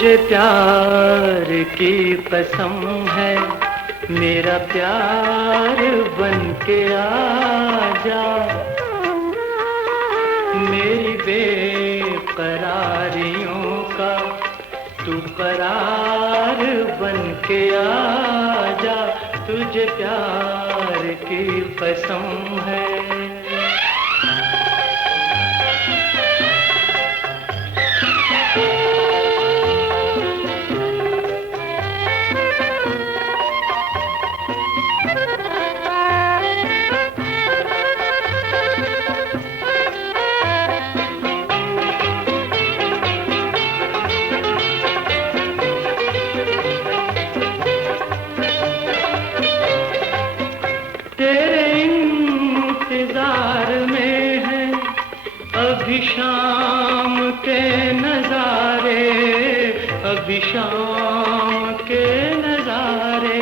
तुझे प्यार की कसम है, मेरा प्यार बन के आजा। मेरी बेकरारियों का तू करार बन के आजा। तुझे प्यार की कसम है। तेरे इंतजार में है अभी शाम के नजारे, अभी शाम के नजारे।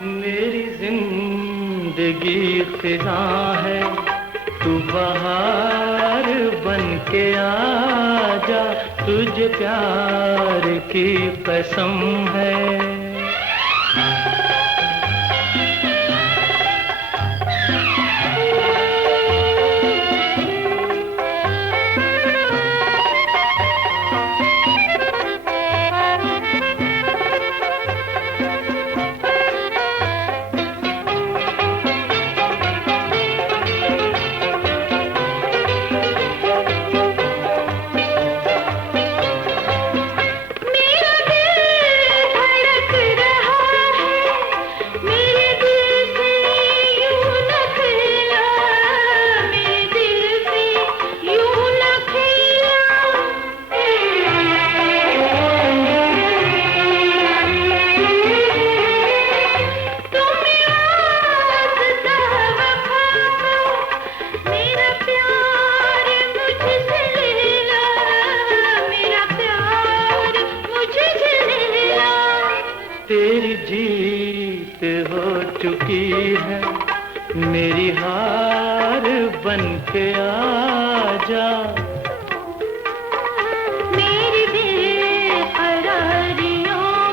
मेरी जिंदगी फिजा है, तू बहार बन के आजा। तुझे प्यार की कसम है। तेरी जीत हो चुकी है, मेरी हार बन के आजा। मेरी बेकरारियों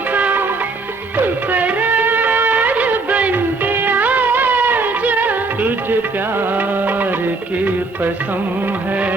का तू करार बन के आजा। तुझे प्यार की कसम है।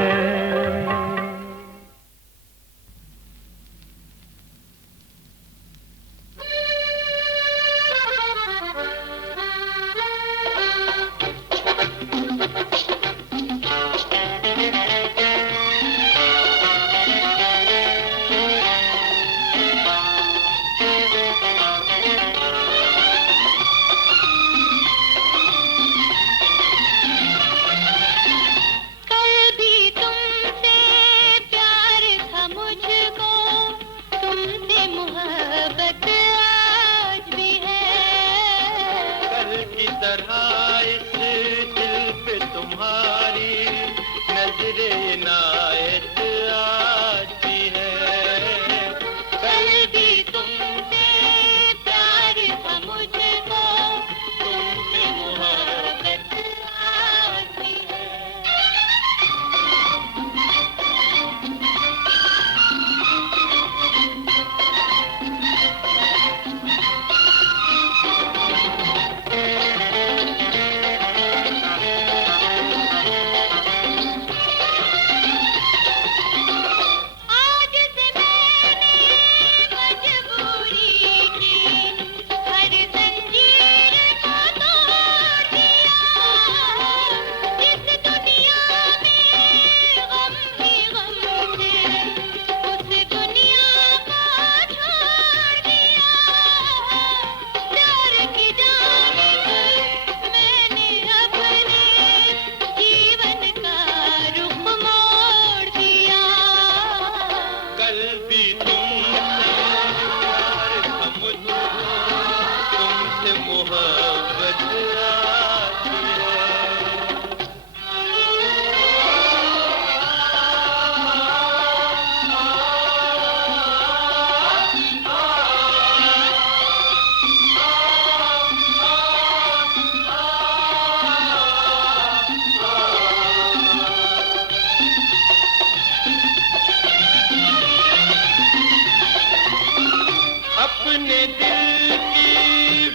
दिल की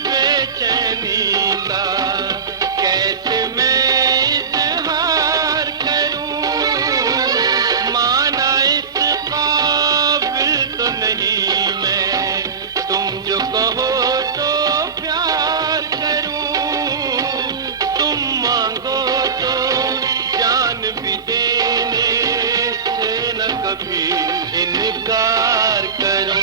बेचैनी का कैसे मैं इजहार करूं, माना इस काबिल तो नहीं मैं, तुम जो कहो तो प्यार करूं, तुम मांगो तो जान भी देने से न कभी इनकार करूं।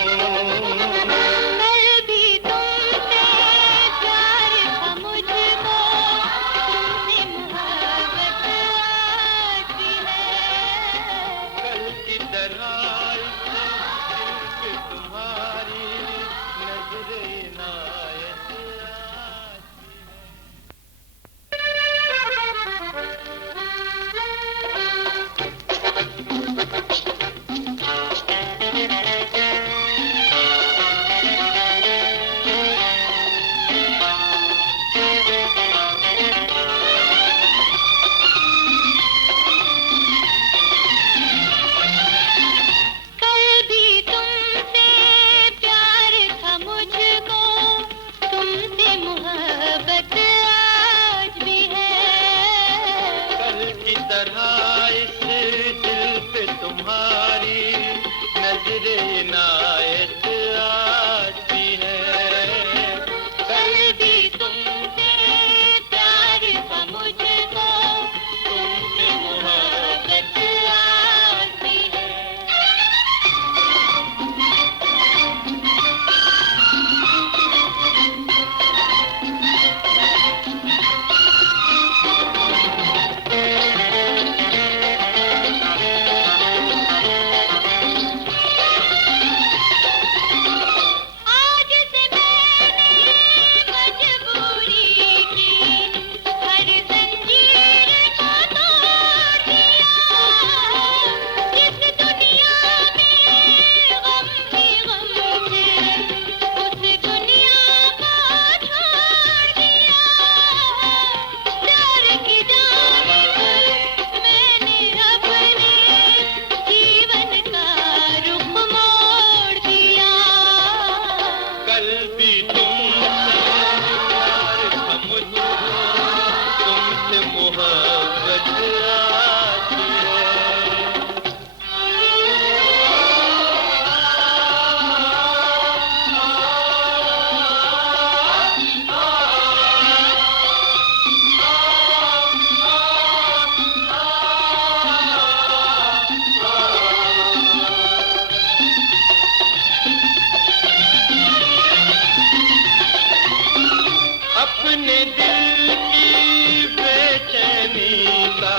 अपने दिल की बेचैनी का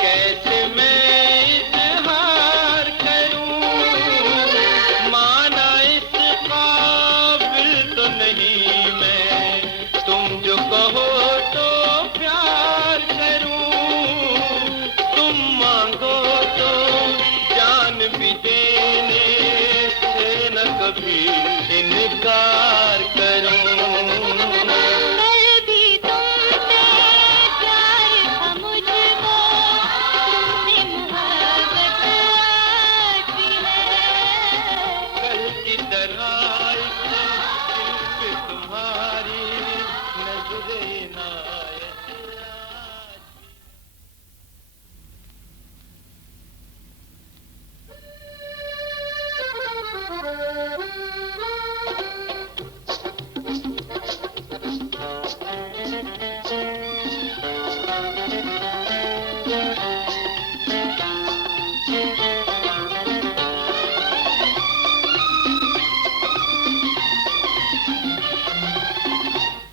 कैसे मैं इजहार करूं, माना इस काबिल तो नहीं मैं, तुम जो कहो तो प्यार करूं, तुम मांगो तो जान भी देने से न कभी इनकार करूं।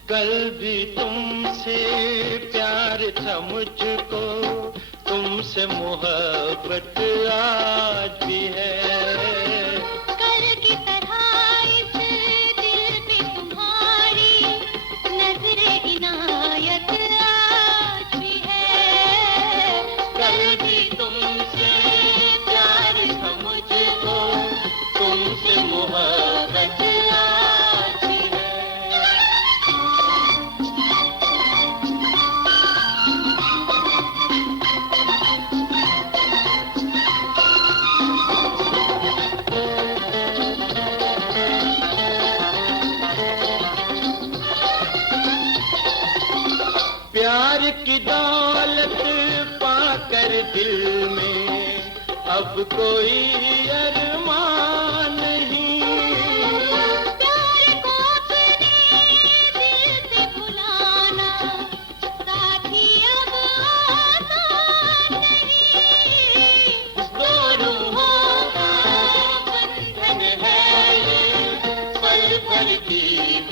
कल भी तुमसे प्यार था मुझको, तुमसे मोहब्बत आज भी है। कल की तरह इस दिल पे तुम्हारी नजरे इनायत आज भी है। कल भी तुमसे प्यार था मुझको, तुमसे मोहब्बत आज भी है। प्यार की दौलत पाकर दिल में अब कोई अरमान नहीं। प्यार को अपने दिल से भुलाना साथी अब आसान नहीं। दो रूहों का बंधन है ये, पल भर की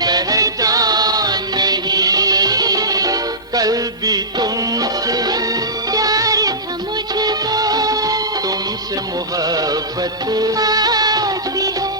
पहचान नहीं। कल भी तुमसे प्यार था मुझको, तुमसे मोहब्बत आज भी है।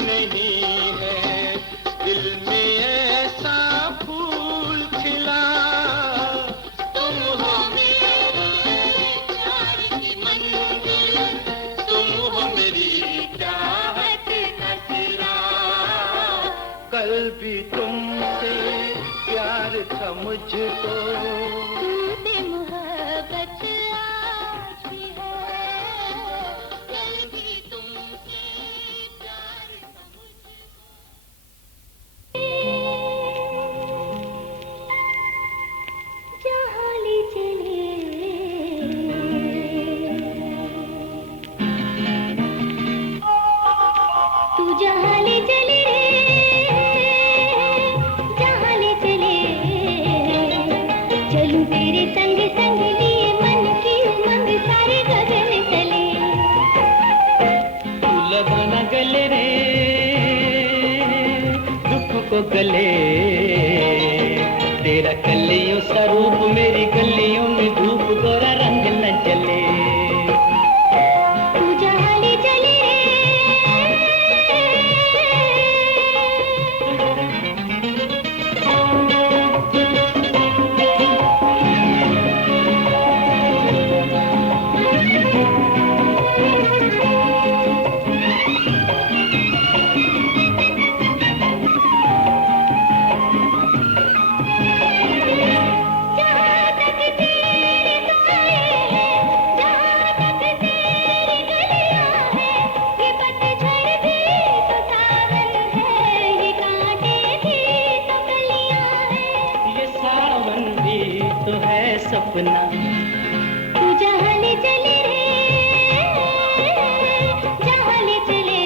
नहीं है दिल में ऐसा फूल खिला। तुम हो मेरे प्यार की मंजिल, तुम हो मेरी चाहत का सिरा। कल भी तुमसे प्यार था मुझको, तुमसे मोहब्बत आज भी है। कल भी तुमसे प्यार था मुझको। जहाँ ले चले तू, जहाँ ले चले जहाँ ले चले, चलूं तेरे संग संग लिए मन की उमंग सारे गगन चले। तू लगाना गले रे दुख को गले, तेरा कलियों सा रूप मेरी गलियों में धूप गोरा रंग न जले। तू जहाँ ले चले सपना। तू जहाँ ले चले जहाँ ले चले,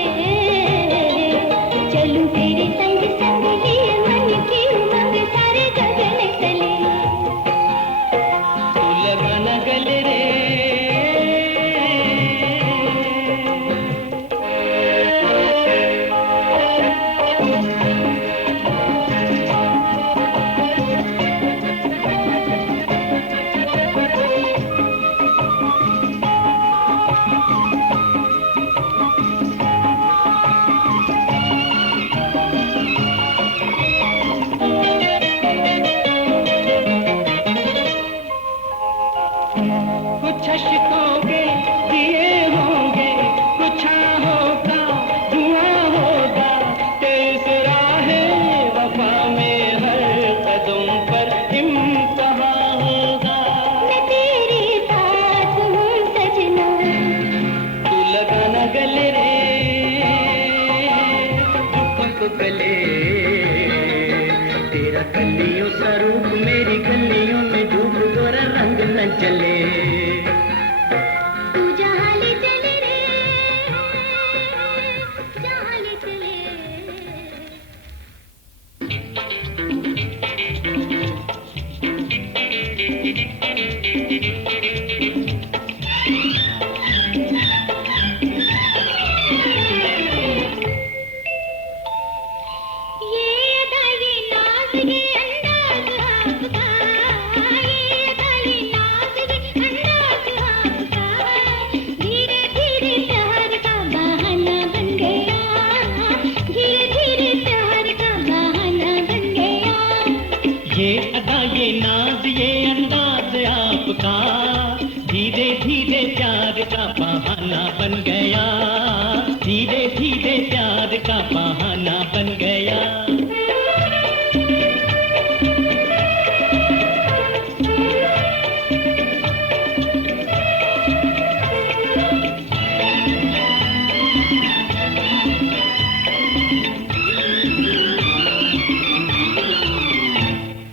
चलूं तेरे संग संग लिए मन की उमंग सारे गगन चले। तू लगाना गले रे कुछ अश्कों के दिए होंगे, कुछ आहों का धुआं होगा, तेरे राहे वफा में हर कदम पर इम्तिहान होगा। मैं तेरे साथ हूँ सजना, तू लगाना गले रे दुख को गले, तेरा कलियों सा रूप मेरी गलियों में धूप गोरा रंग न जले। तू जहाँ ले चले रे जहाँ ले चले। ये बन गया, धीरे धीरे प्यार का बहाना बन गया।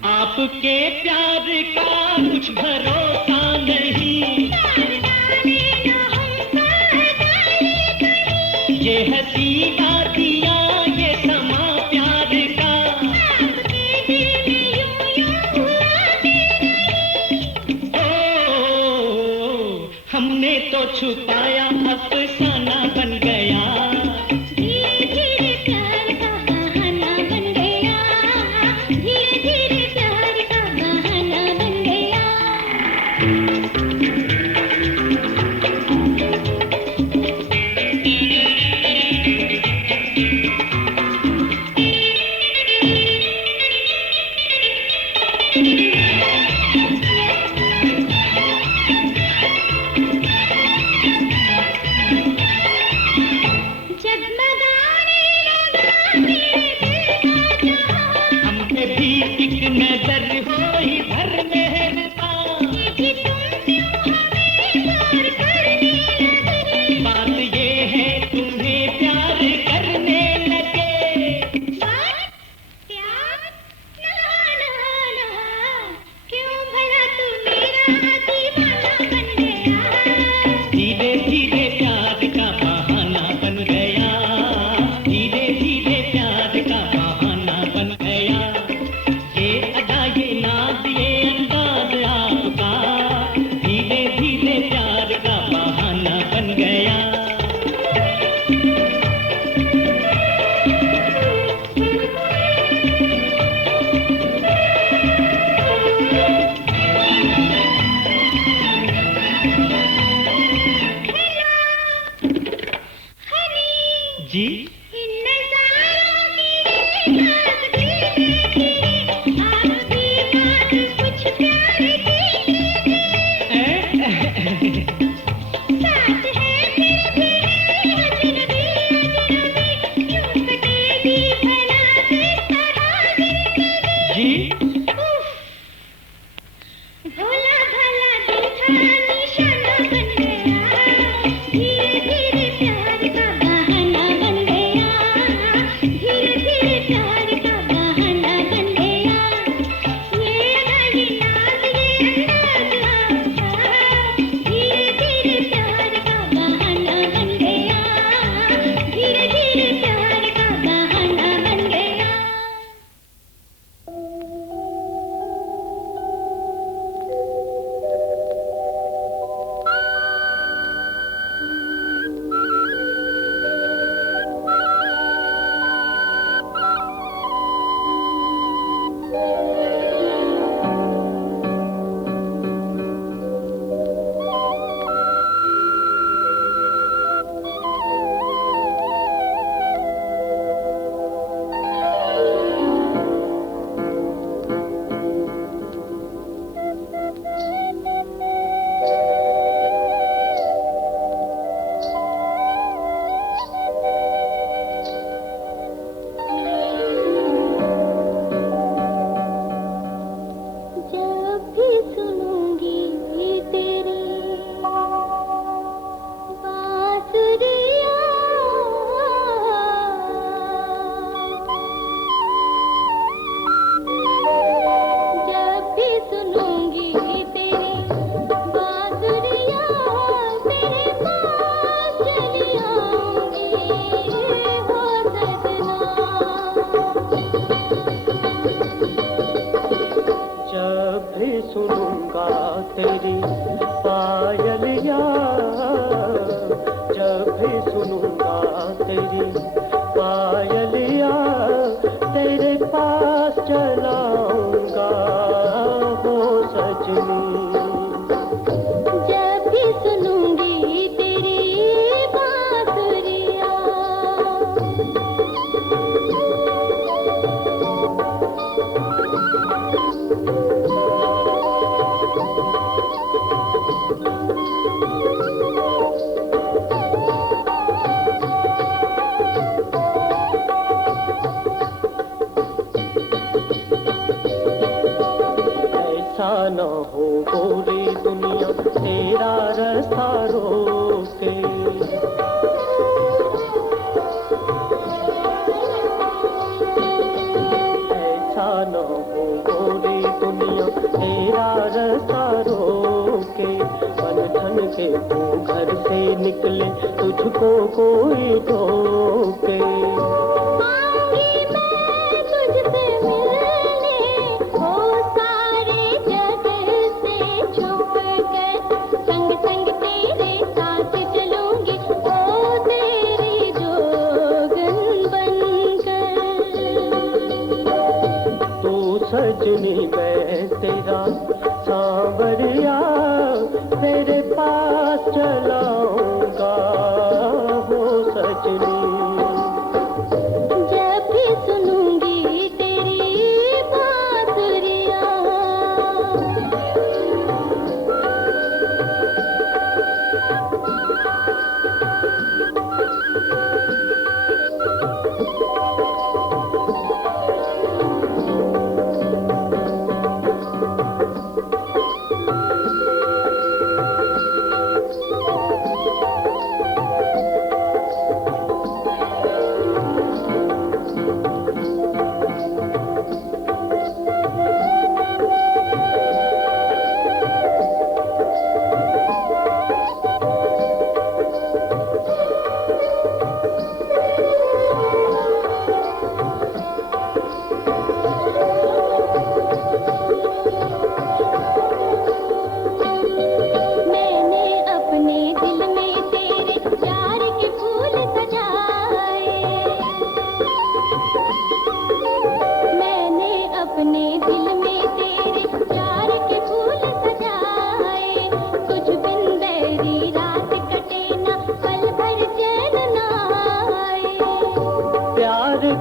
आपके प्यार का कुछ भरोसा नहीं, ये हंसी बातियां ये समा प्यार का, ओ हमने तो छुपाया अफसाना बन गया। जी रास्ता रोके। ऐसा न हो गोरी दुनिया तेरा रास्ता रोके, बन ठन के तू घर से निकले तुझको कोई रोके। सजनी मैं तेरा सांवरिया तेरे पास चलाऊंगा हो सजनी। जब भी सुनूंगी तेरी बांसुरियां,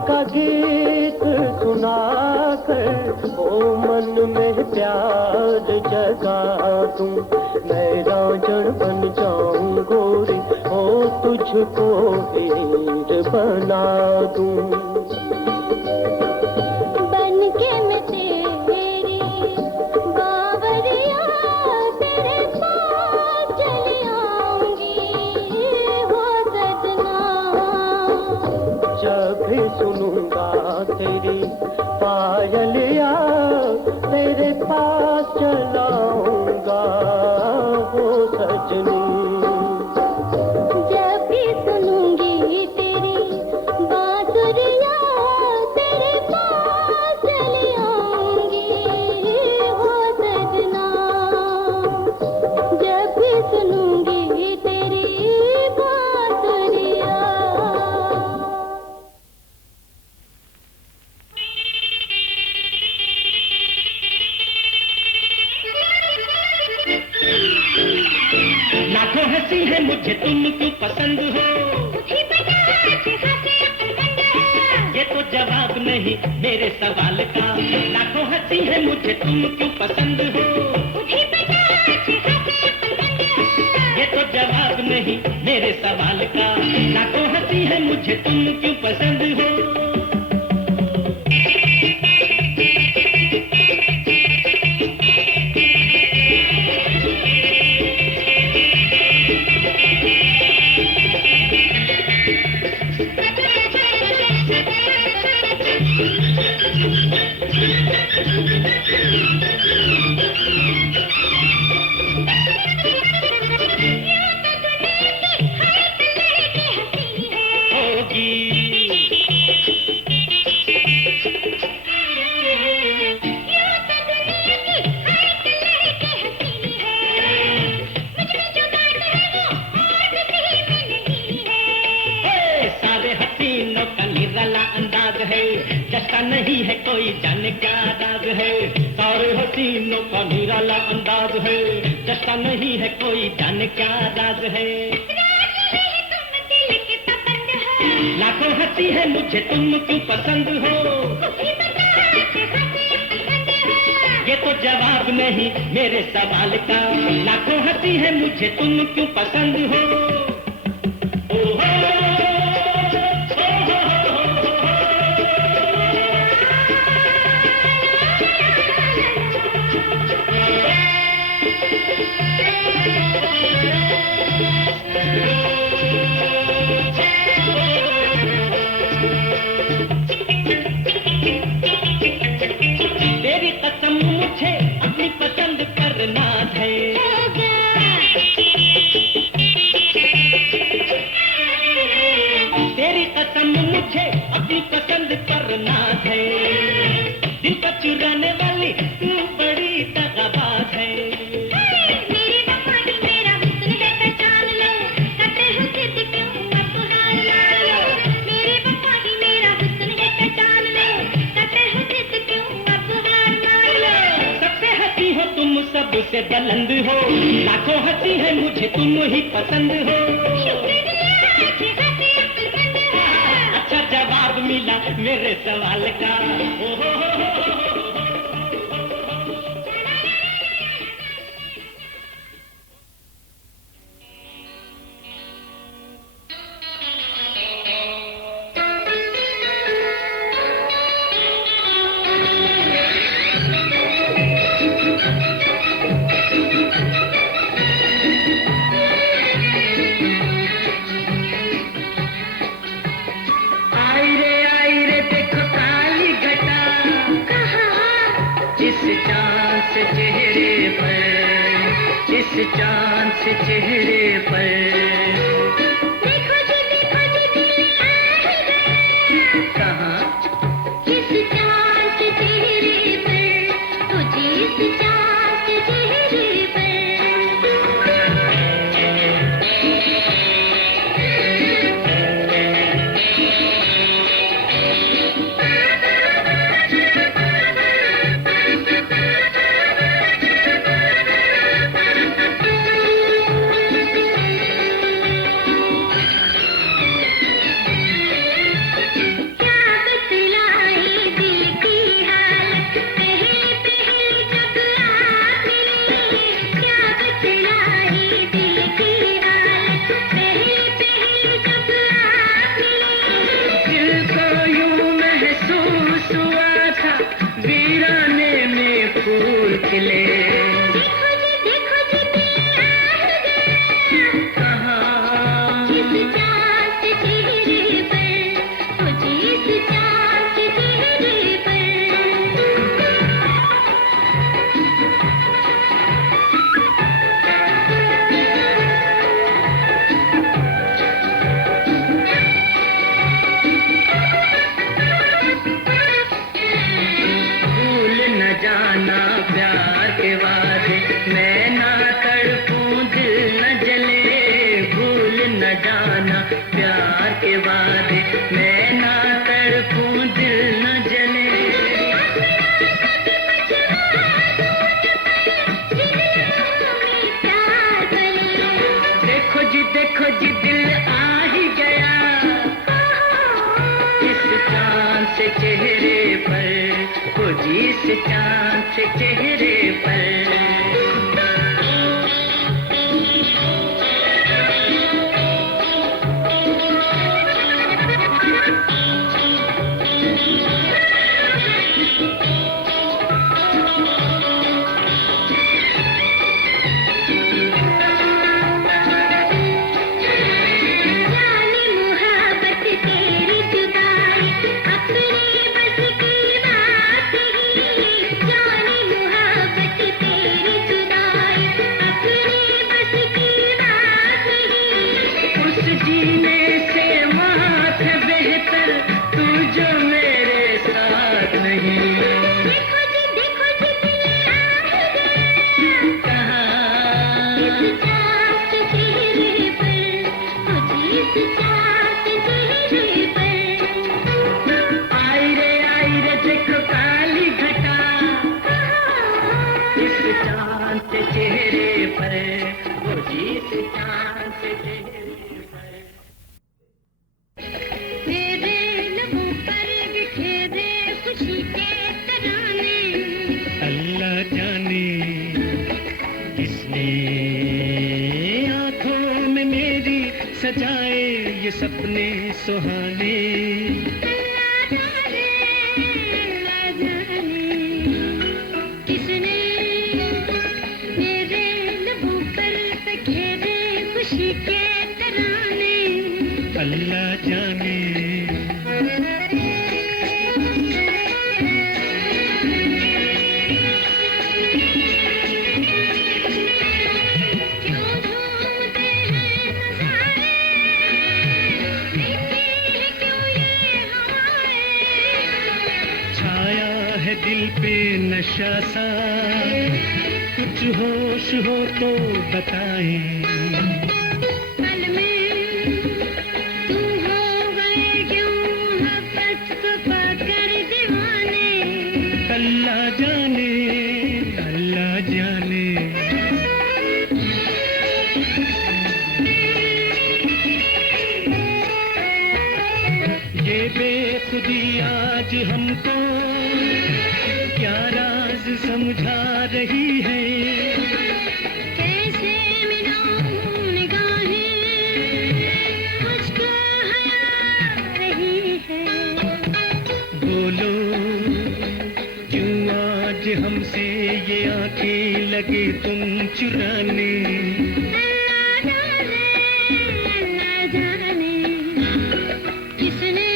का गीत सुनाकर ओ मन में प्यार जगा दूं, मैं रांझण बन जाऊं गोरी ओ तुझको हीर बना दूं। बन के मैं तेरी बावरिया तेरे पास चली आऊंगी हो सजना। जब भी सुनूंगा तेरी पायलिया तेरे पास चलाऊंगा हो सजनी। जब भी सुनूंगी तेरी बांसुरिया तेरे पास चली आऊंगी हो सजना। जब भी सुनूंगी तेरी बांसुरिया। लाखों हंसी है मुझे तुम क्यों पसंद हो, ये तो जवाब नहीं मेरे सवाल का। लाखों हंसी है मुझे तुम क्यों पसंद हो, ये तो जवाब नहीं मेरे सवाल का। लाखों हंसी है मुझे तुम क्यों पसंद हो। जैसा नहीं है कोई जाने क्या राज है, सारे हसीनों का निराला अंदाज है। जैसा नहीं है कोई जाने क्या राज है। लाखों हंसी है मुझे तुम क्यों पसंद हो, ये तो जवाब नहीं मेरे सवाल का। लाखों हंसी है मुझे तुम क्यों पसंद हो। पर नाज है। तेरी कसम मुझे अपनी पसंद पर नाज है। दिल का चुराने वाली तू बड़ी दगाबाज है। मेरी वफाई मेरा हुस्न है पहचान लो, करते हो जिद क्यों अब हार मान लो। मेरी वफाई मेरा हुस्न है पहचान लो, करते हो जिद क्यों अब हार मान लो। सबसे हंसी हो तुम सबसे बुलंद हो, लाखों हंसी है मुझे तुम ही पसंद हो। शुक्रिया कि हंसी पसंद है। अच्छा जवाब मिला मेरे सवाल का। ओ हो हो। आई रे देखो काली घटा, जिस चांद से चेहरे पर, जिस चांद से चेहरे पर। देखो जी दिल आ गया। कहाँ? जिस चांद के चेहरे पर, तो जिस चांद के चेहरे पर। क्या बतलाए दिल की हालत, पहले पहले जब आप मिले। क्या बतलाए दिल की हालत, पहले पहले जब आप मिले। दिल को यूं महसूस हुआ था, वीराने में फूल खिले। देखो जी दिल आ गया। कहाँ? जिस चांद के चेहरे पर, तो जिस चांद के चेहरे पर। भूल न जाना प्यार के वादे, मैं ना तड़पूं दिल न जले। भूल न जाना प्यार के वादे, मैं ना तड़पूं दिल न जले। देखो जी दिल आ ही गया, इस चांद से चेहरे पर, ओ जिस चांद से चेहरे पर। जाने मुहब्बत तेरी जुदाई, अपने बस की बात ही। जाने मुहब्बत तेरी जुदाई, अपने बस की बात ही। उस जीने से मौत बेहतर, तू जो मेरे साथ नहीं। देखो जी दिल आ गया। कहाँ? जिस चांद के चेहरे पर, तो जिस चांद के चेहरे पर। आई रे देखो काली घटा, इस चांद से चेहरे पर, वो जिस चांद से चेहरे पर। तेरे लबों पर बिखेरे खुशी के तराने। अल्लाह जाने किसने आंखों में मेरी सजाए ये सपने सुहाने। अल्लाह जाने किसने मेरे लबों पर बिखेरे खुशी के तराने। अल्लाह जाने नशा सा कुछ होश हो तो बताएं। पल में तुम हो गए क्यों मोहब्बत को पाकर दीवाने। अल्लाह जाने, अल्लाह जाने। ये बेखुदी आज हमको क्या राज समझा रही है। कैसे मिलाऊं निगाहें मुझको हया रही है। बोलो क्यों आज हमसे ये आंखें लगे तुम चुराने। अल्लाह जाने किसने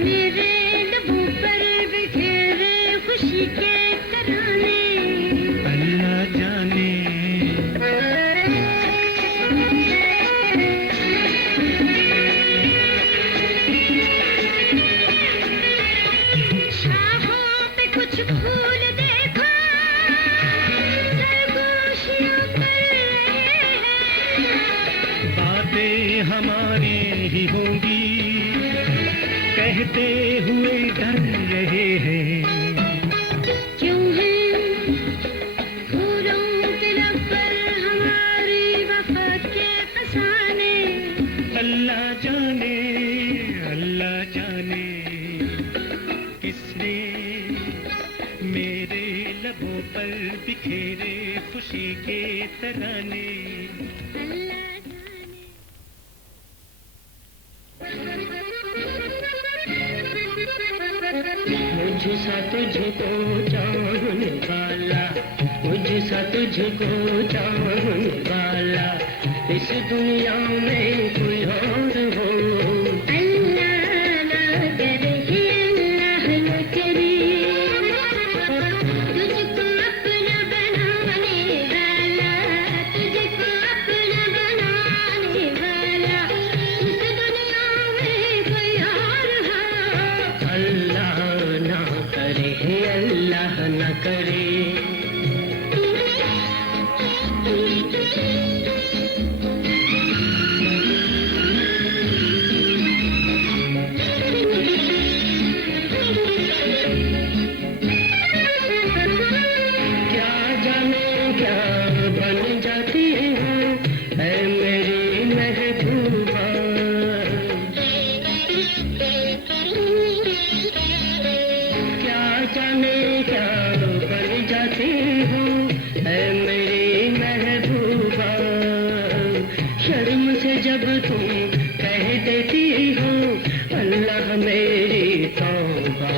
मेरे लबों पर बिखेरे खुशी के तराने। अल्लाह जाने। शाहों पे कुछ फूल देखो सरगोशियों पर रहे हैं। बातें हमारी ही होंगी कहते हुए डर रहे हैं। क्यों है फूलों के लब पर हमारी वफा के फसाने। अल्लाह जाने, अल्लाह जाने किसने मेरे लबों पर बिखेरे खुशी के तराने। अल्लाह जाने। मुझसा तुझको चाहने वाला, मुझसा तुझको चाहने वाला इस दुनिया में कोई और हो। अल्लाह ना करे हे अल्लाह ना करे तुझको अपना बनाने वाला, तुझको अपना बनाने वाला इस दुनिया में कोई और हो। अल्लाह ना करे हे अल्लाह ना करे। क्या जाने क्या बन जाती हूँ ऐ मेरी महबूबा। क्या जाने क्या बन जाती हूँ ऐ मेरी महबूबा। शर्म से जब तुम कह देती हो अल्लाह मेरी तौबा।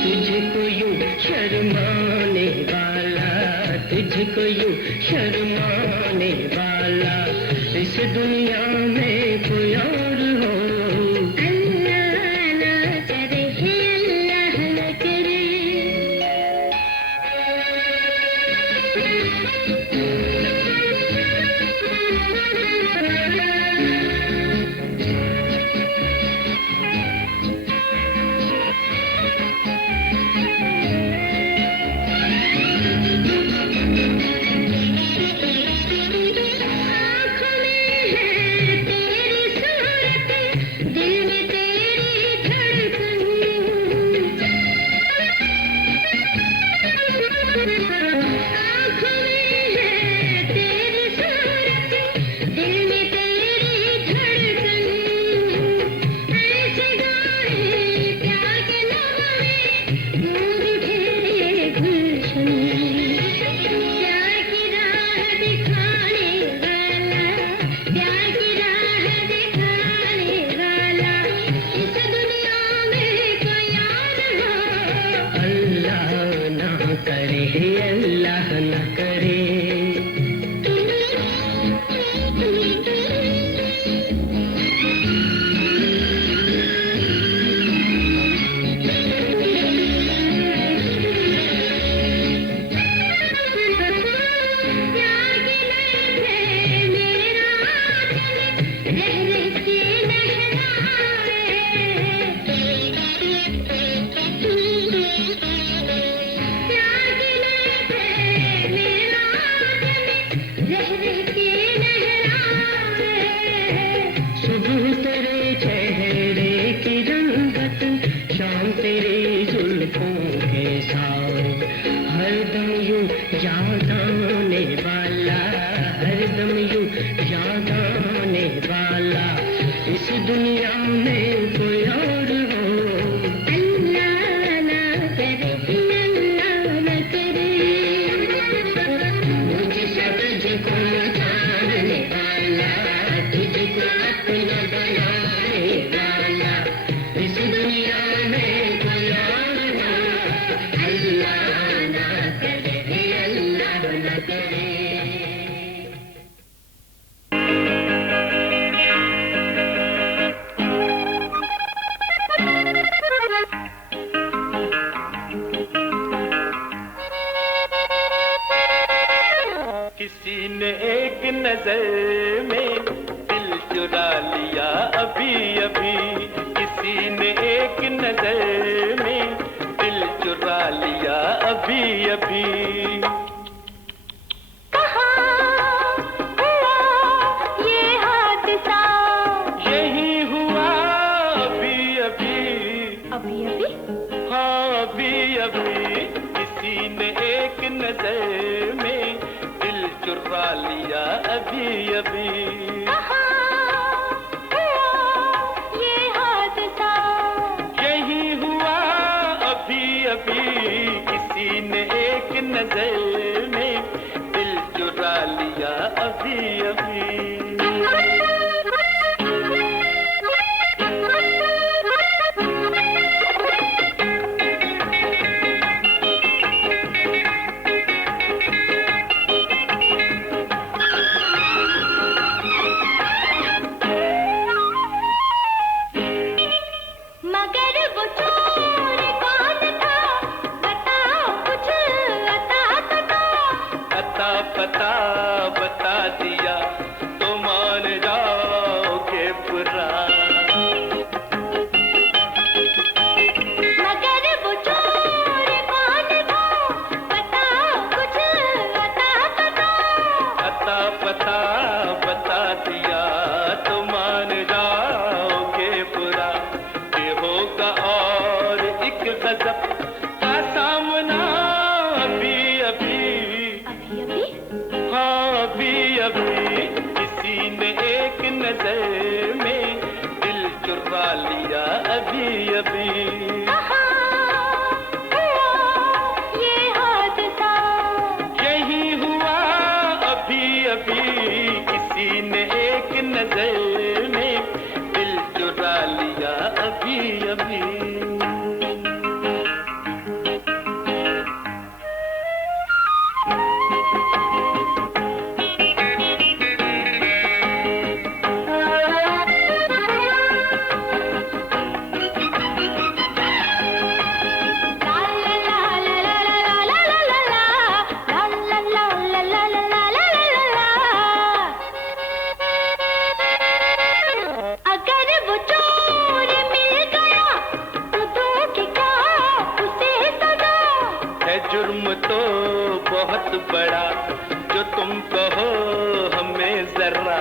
तुझको यूं शर्माने वाला, तुझको यूं शर्माने वाला इस दुनिया में कोई और हो। अल्लाह ना करे हे अल्लाह ना करे। आँखों में है तेरी सूरत, दिल में तेरी धड़कन। आँखों में है तेरी सूरत, दिल में तेरी धड़कन। ऐसे गाए प्यार के नगमे गूंज उठे गुलशन। प्यार की राह दिखाने वाला, प्यार की राह दिखाने वाला इस दुनिया में कोई और हो। अल्लाह ना करे हे अल्लाह ना करे। प्यार की लहरें मेरा आंचल रह रह के लहराए। रह रह के लहराए, सुबह तेरे चेहरे की रंगत, शाम तेरी जुल्फों के साए, हरदम यूं याद आने वाला, हरदम यूं याद आने वाला, इस दुनिया में कोई और हो। अल्लाह ना करे, अल्लाह ना करे, मुझसे तुझको जानने वाला, तुझको अपना बनाने वाला, इस दुनिया में कोई और हो। अल्लाह ना करे, अल्लाह ना करे। किसी ने एक नजर में दिल चुरा लिया अभी अभी, किसी ने एक नजर में दिल चुरा लिया अभी अभी। कहाँ हुआ ये हादसा, यही हुआ अभी अभी, अभी अभी, हाँ अभी अभी, किसी ने एक नजर में दिल चुरा लिया अभी अभी। कहाँ हुआ ये हादसा, यही हुआ अभी अभी, किसी ने एक नजर में दिल चुरा लिया अभी अभी। मगर वो चोर कौन था, बताओ कुछ अता पता, अता पता बता दिया तो मान जाओगे बुरा। मगर वो चोर कौन था, बताओ कुछ अता पता, अता पता बता दिया तो मान जाओगे बुरा। ये होगा और एक गजब का सामना अभी अभी, अभी अभी, हाँ अभी अभी, किसी ने एक नजर में दिल चुरा लिया अभी अभी। कहाँ हुआ ये हादसा, यही हुआ अभी अभी, किसी ने एक नजर में दिल चुरा लिया अभी अभी। अगर वो चोर मिल गया तो दोगे क्या उसे सजा, है जुर्म तो बहुत बड़ा जो तुम कहो हमें जरा।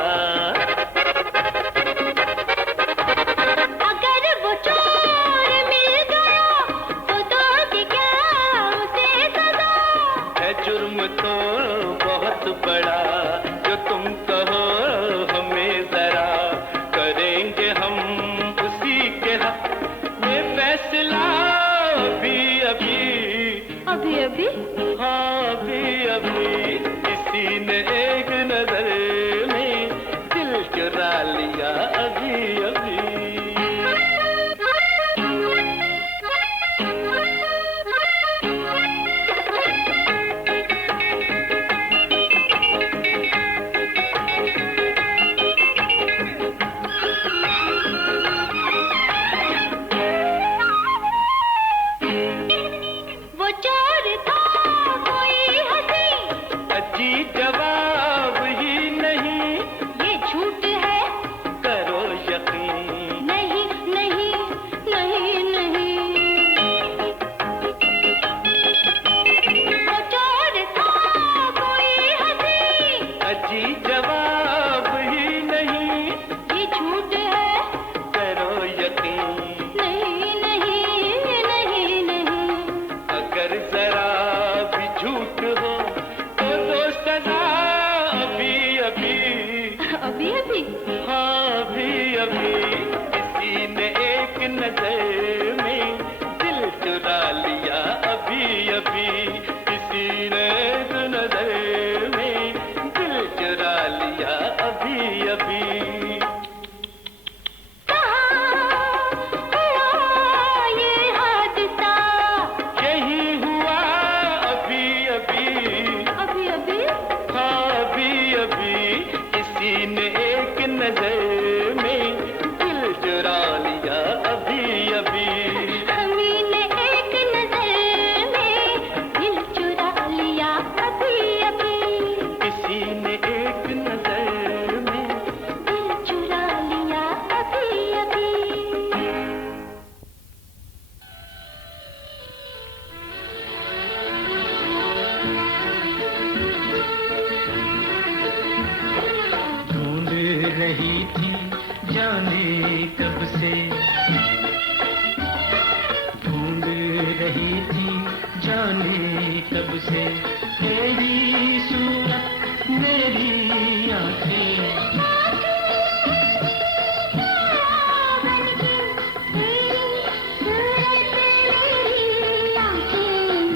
अगर वो चोर मिल गया तो दोगे क्या उसे सजा, है जुर्म तो बहुत बड़ा जो तुम कहो हमें जरा। करेंगे हम उसी के हक में फैसला अभी अभी, अभी अभी, हाँ अभी अभी, किसी ने एक नजर में दिल चुरा लिया अभी अभी। जी जवाब ही नहीं, ये झूठ है, करो यकीन, नहीं नहीं नहीं नहीं, अगर जरा भी झूठ हो तो दोस्त ना अभी अभी, अभी अभी हाँ अभी अभी किसी ने एक नजर में दिल चुरा लिया, अभी अभी किसी ने एक नजर में दिल चुरा लिया, अभी अभी। ये हादसा यही हुआ अभी अभी, अभी अभी, हाँ अभी अभी किसी ने एक नजर में दिल चुरा लिया, अभी अभी। हमी ने एक नजर में दिल चुरा लिया, अभी अभी किसी ने एक नजर में दिल चुरा लिया, अभी अभी। ढूंढ रही थी जाने कब से, ढूंढ रही थी जाने कब से तेरी सूरत मेरी आंखें,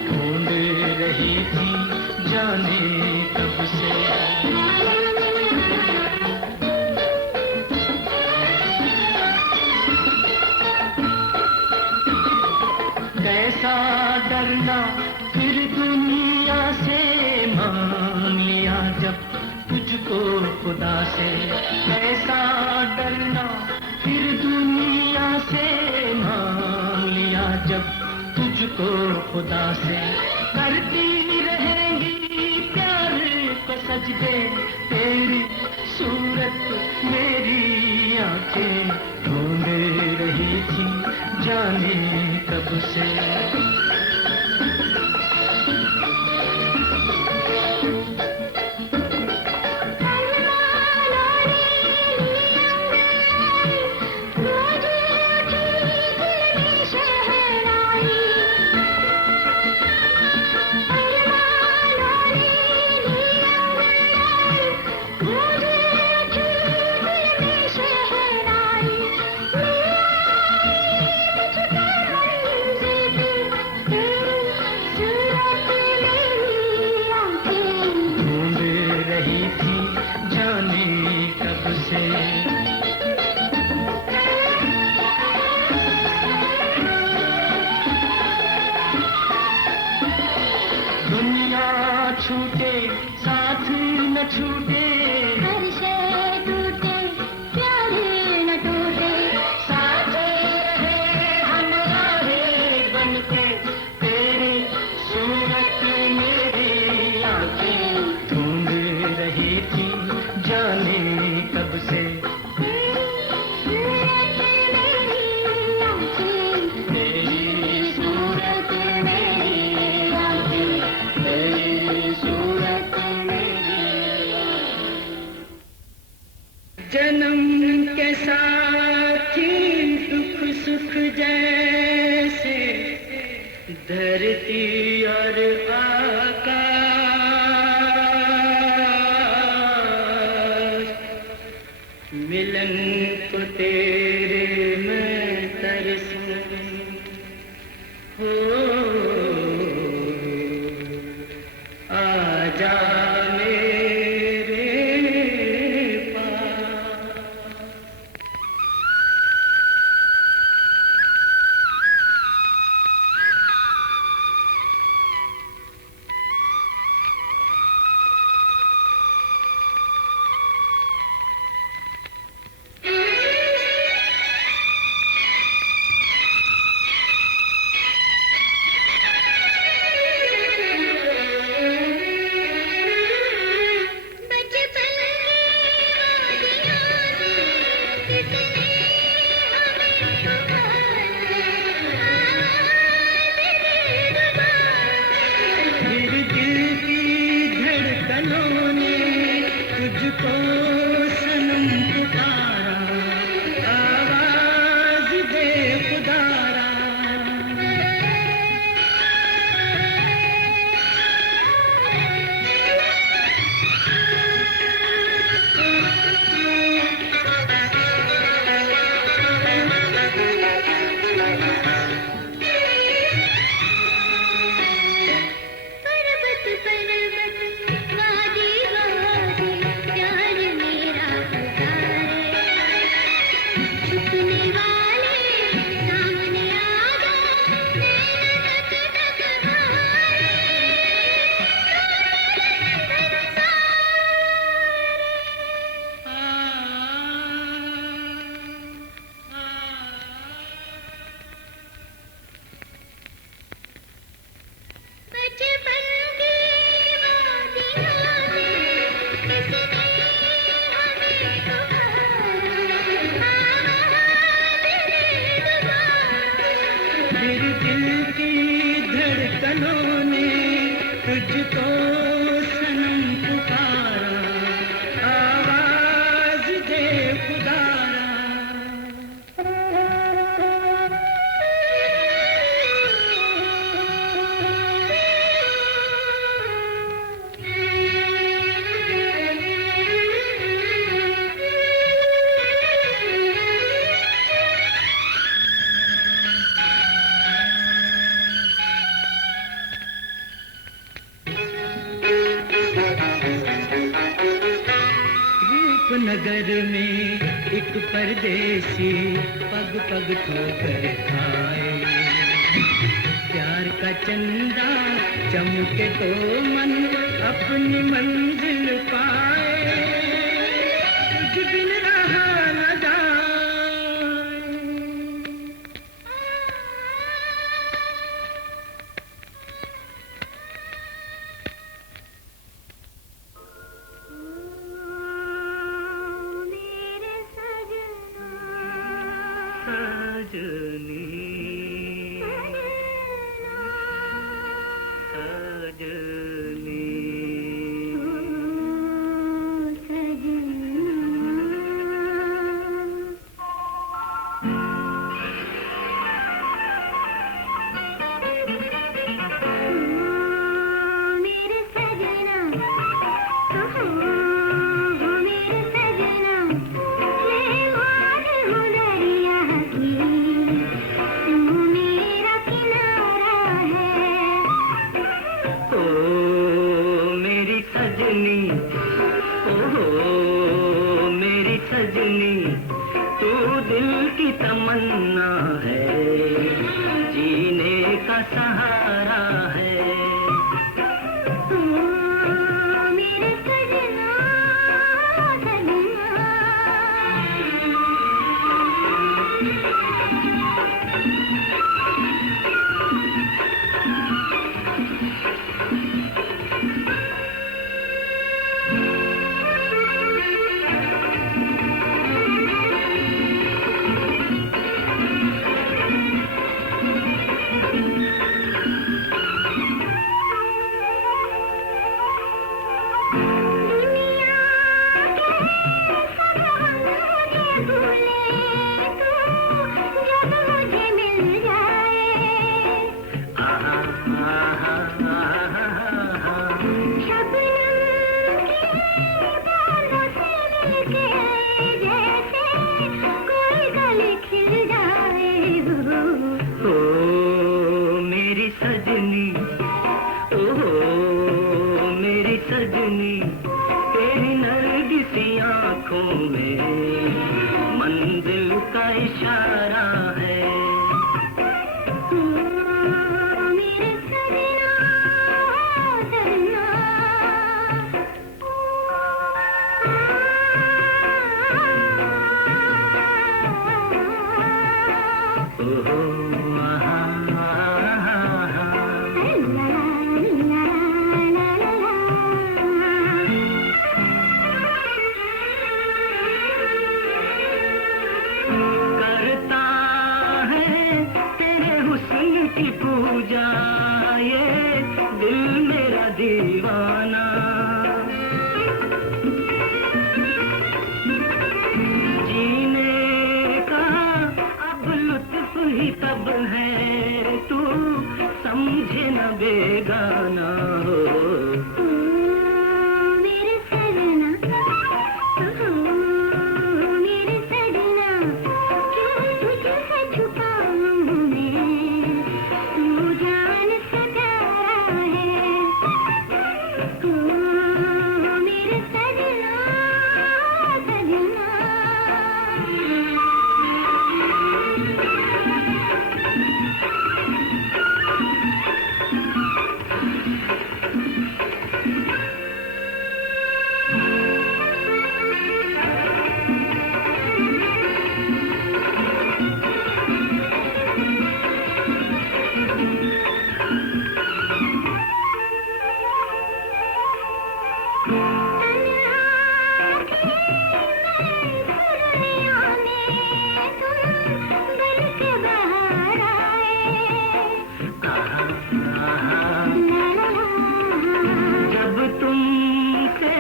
ढूंढ रही थी जाने कब से। कैसा डरना फिर दुनिया से, मान लिया जब तुझको खुदा से, कैसा डरना फिर दुनिया से, मान लिया जब तुझको खुदा से। करती रहेंगी प्यार को सजदे तेरी सूरत मेरी आंखें, ढूंढ रही थी जाने कब से। ढूंढ रही थी जाने कब से। दुनिया छूटे साथ न छूटे, हर्षे टूटे प्यारे न टूटे, साथ रहे हमारे बनके तेरी सूरत मेरी आंखें, ढूंढ रही थी जाने कब से तेरी सूरत मेरी आंखें, तेरी सूरत मेरी आंखें। जन्म के साथी दुख सुख जैसे धरती और आकाश, मिलन को तेरे मैं तरसूं, हो आजा मेरे पास। तुझको सनम पुकारा, आवाज दे खुदारा। तुझको सनम पुकारा, आवाज दे खुदारा। नगर में एक परदेसी पग पग ठोकर खाए, प्यार का चंदा चमके तो मन अपनी मंजिल पाए, तुझ बिन रहा न जाए। तब है तू समझे न बेगाना हो। मेरे सजना, मेरे सजना, क्यों तुझसे छुपाऊं मैं, तू जान से प्यारा है। मेरे सजना, सजना। जब तुमसे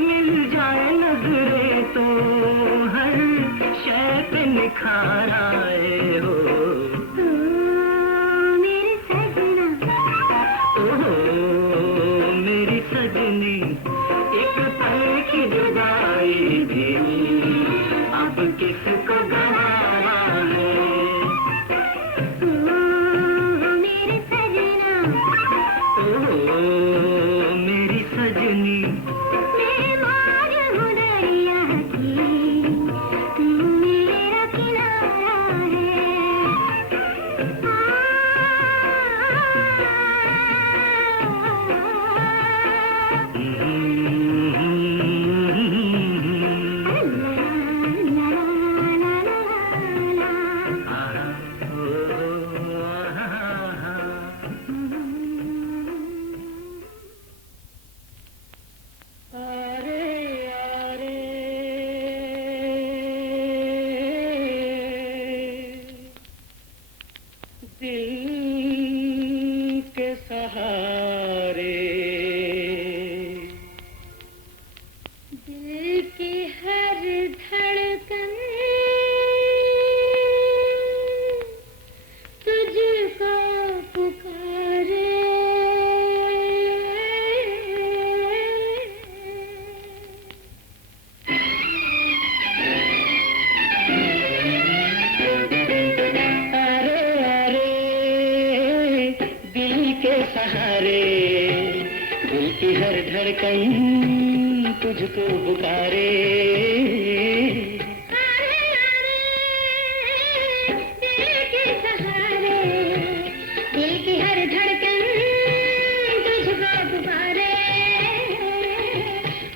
मिल जाए नजरे तो हर शय पे निखार आए हो। मेरे सजना, ओहो मेरी सजनी, एक पल की जुदाई भी अब किसको गवारा है। मेरे सजना, ओहो मेरी सजनी, मैं मार हूँ दरिया की, तू मेरा किनारा दिल के सहारे, दिल की हर धड़कन तुझको पुकारे। सहारे दिल की हर धड़कन तुझको पुकारे। दिल के सहारे, दिल की हर धड़कन तुझको पुकारे।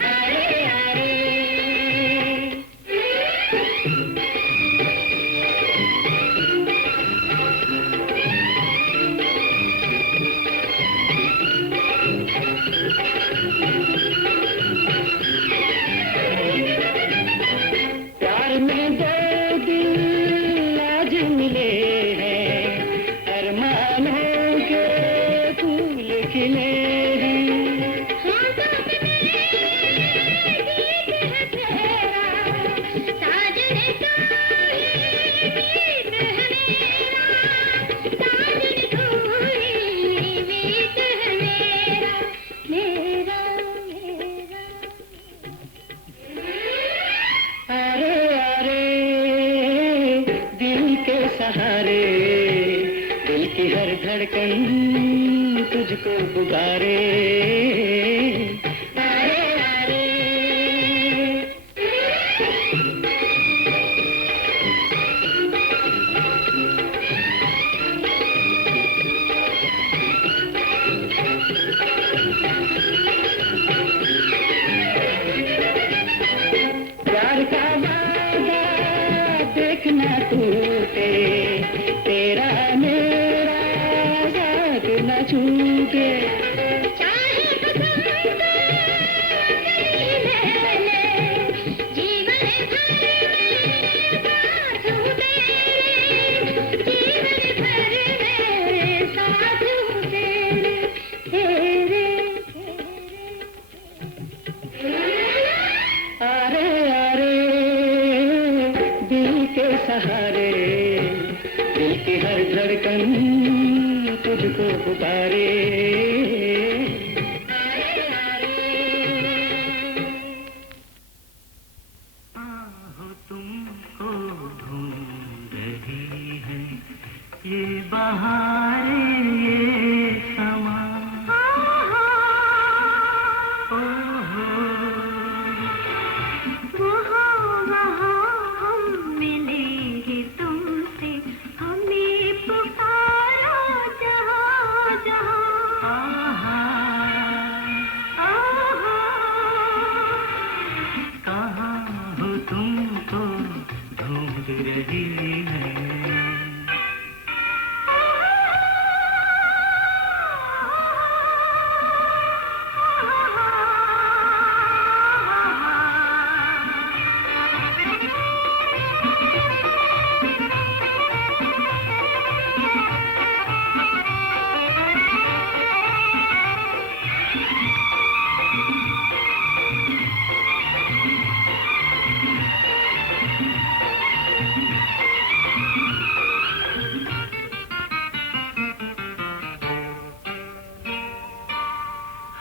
आरे आरे प्यार में दो दिल आज मिले हैं, अरमानों के फूल खिले हैं। अरे अरे दिल के सहारे, दिल की हर धड़कन तुझको पुकारे। अरे अरे प्यार का वादा देखना टूटे, तेरा मेरा साथ न छूटे। अरे अरे दिल के सहारे, दिल की की हर धड़कन तुझको पुकारे। आहो तुमको ढूंढ रही है ये बहारें ये समा।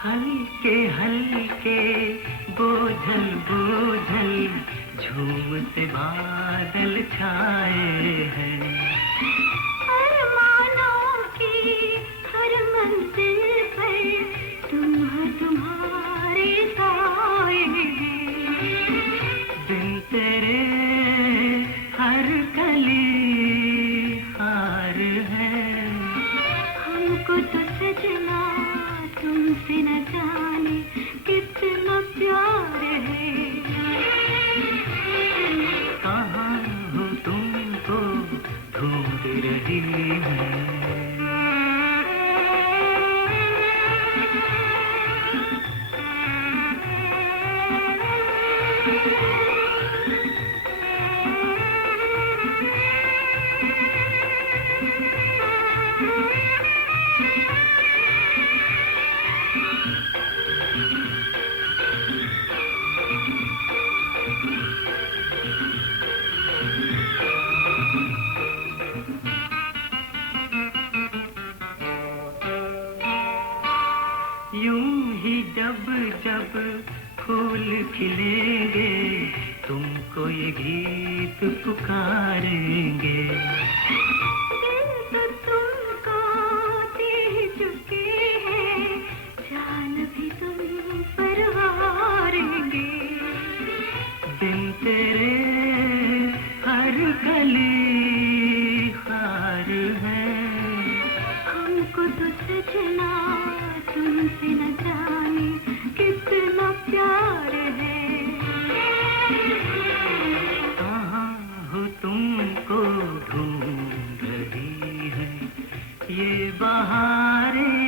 हल्के हल्के बोझल बोझल झूम से बादल छाए हैं। अरमानों की हर मंजिल पर तुम्हारे साए हैं। बिन तेरे हर कली हार है। हमको तो सजना तुमसे न जाने कितना प्यार है। कहाँ हो तुमको ढूंढ रही है। यूं ही जब जब फूल खिलेंगे तुमको ये गीत पुकारेंगे। दिल तो तुमको दे चुके हैं, जान भी तुम पर हारेंगे। बिन तेरे हर कली हार है। हमको तो सजना तुमसे न जाने कितना प्यार है। कहाँ हो तुमको ढूंढ रही है ये बहारें